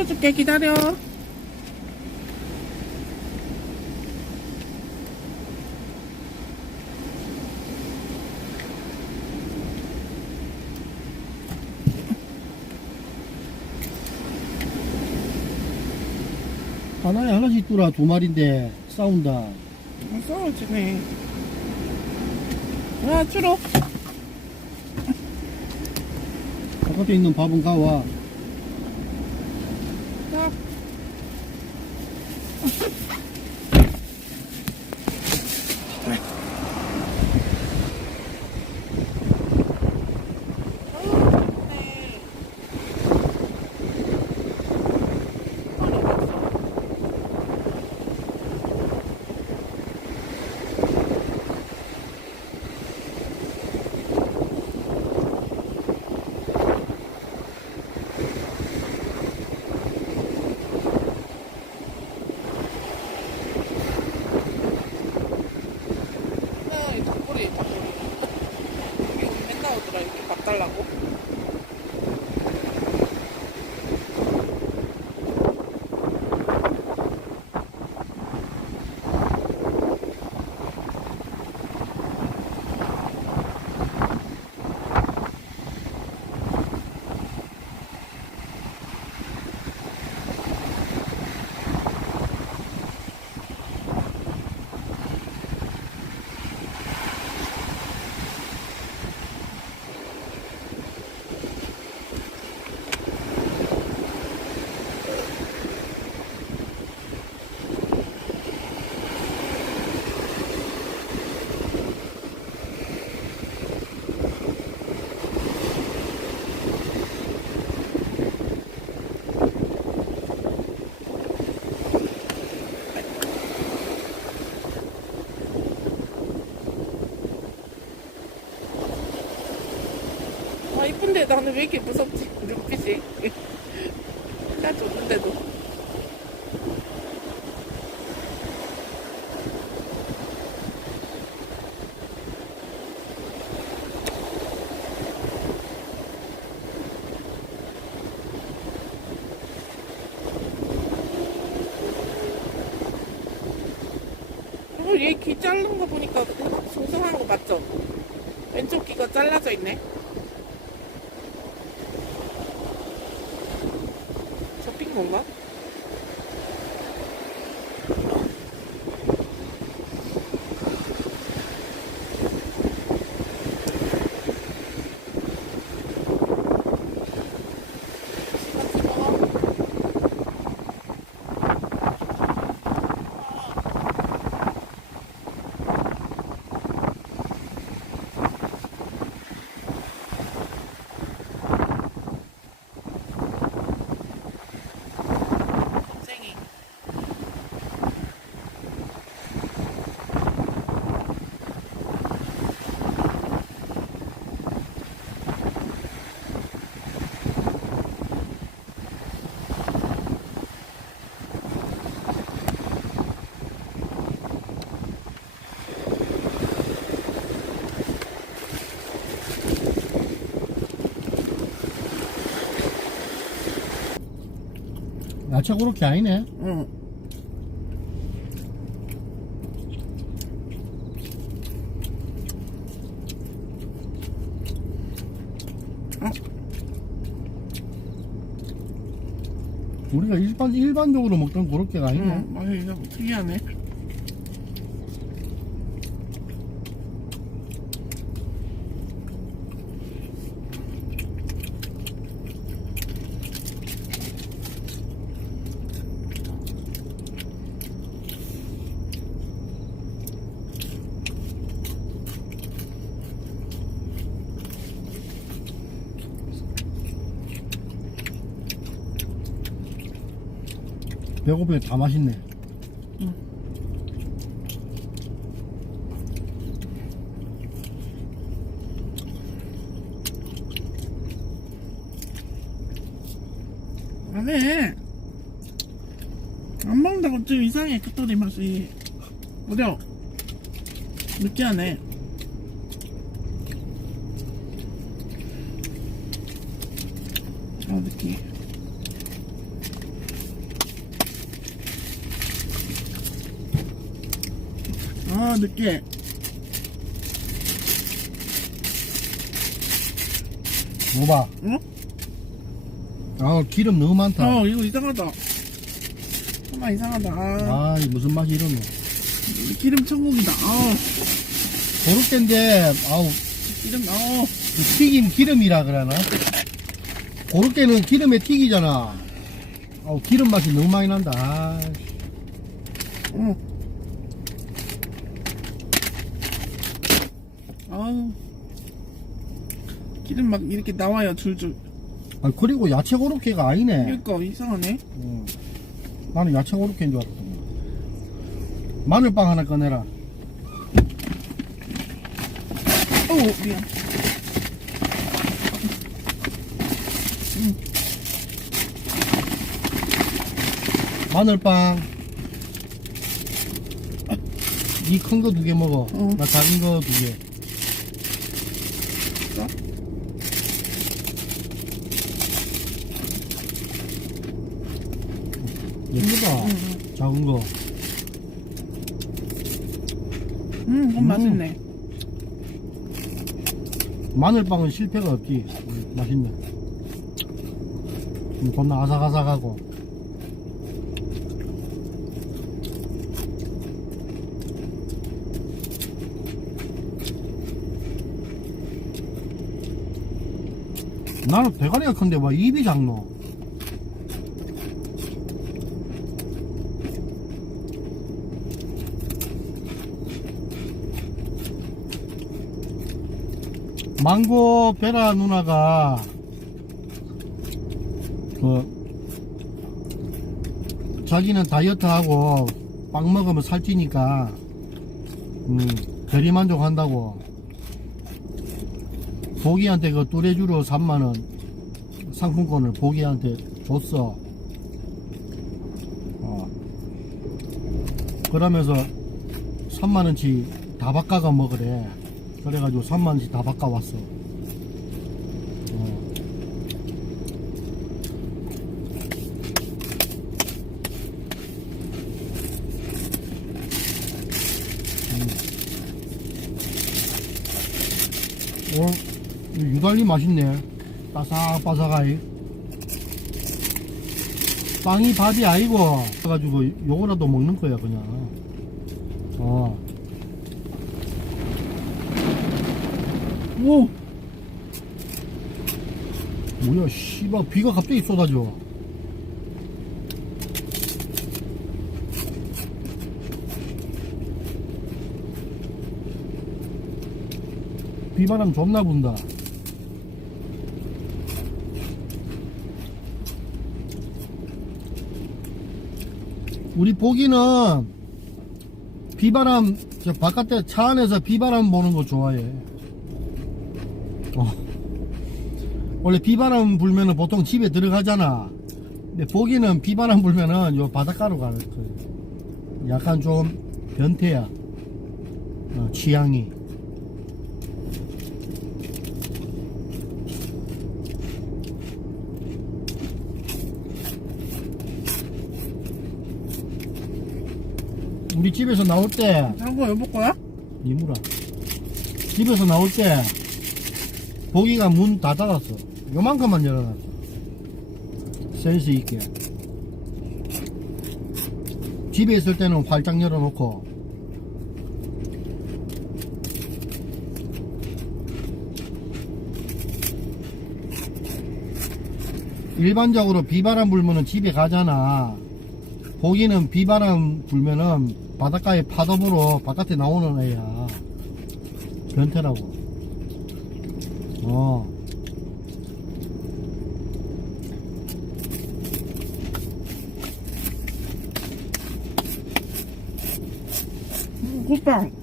끓여줄게 기다려 하나에 하나씩 뚫어 두 마리인데 싸운다. 싸워지네 야 추러 바깥에 있는 밥은 가와. Ha ha ha! 나는 왜 이렇게 무섭지 눈빛이 나 좋은데도 어, 얘귀 자른 거 보니까 숭숭한 거 맞죠? 왼쪽 귀가 잘라져 있네. Vallahi. 야채 그렇게 아니네. 응. 우리가 일반, 일반적으로 먹던 그렇게가 아니네. 응. 아, 이거 특이하네. 배고프게 다 맛있네. 안 해. 안 먹는다고 좀 이상해, 그토리 맛이. 어려. 느끼하네. 아, 느끼해. 아, 늦게. 뭐봐. 응? 아, 기름 너무 많다. 어, 이거 이상하다. 정말 이상하다. 아, 아, 이 무슨 맛이 이러노. 기름 천국이다. 아, 고로케인데, 아우, 기름, 아, 그 튀김 기름이라 그러나? 고로케는 기름에 튀기잖아. 아우, 기름 맛이 너무 많이 난다. 아, 어. 아우. 기름 막 이렇게 나와요, 줄줄. 아, 그리고 야채 고로케가 아니네. 그러니까 이상하네. 어. 나는 야채 고로케인 줄 알았던 마늘빵 하나 꺼내라. 어, 미안. 마늘빵. 이 큰 거 두 개 먹어. 어. 나 작은 거 두 개. 어? 예쁘다. 응, 작은 거. 음, 음. 맛있네. 마늘빵은 실패가 없지. 음, 맛있네. 음, 겁나 아삭아삭하고. 나는 대가리가 큰데 왜 입이 작노? 망고 베라 누나가 그 자기는 다이어트하고 빵 먹으면 살찌니까 음, 대리만족 한다고 보기한테 그 뚜레쥬로 3만원 상품권을 보기한테 줬어. 어. 그러면서 3만원치 다 바꿔가 먹으래. 그래가지고 3만원치 다 바꿔왔어. 어. 어, 이 유달리 맛있네. 바삭바삭하이. 빵이 밥이 아니고, 그래가지고 요거라도 먹는 거야, 그냥. 어. 오! 뭐야, 씨발, 비가 갑자기 쏟아져. 비바람 존나 분다. 우리 보기는 비바람, 저 바깥에 차 안에서 비바람 보는 거 좋아해. 어. 원래 비바람 불면은 보통 집에 들어가잖아. 근데 보기는 비바람 불면은 요 바닷가로 가는 거야. 약간 좀 변태야. 어, 취향이. 우리 집에서 나올 때. 장거 여보 거야? 이무라. 집에서 나올 때 보기가 문 다 닫았어. 요만큼만 열어놨어. 센스 있게. 집에 있을 때는 활짝 열어놓고. 일반적으로 비바람 불면은 집에 가잖아. 보기는 비바람 불면은 바닷가에 파도 보러 바깥에 나오는 애야. 변태라고. 어. 음, 굿빵.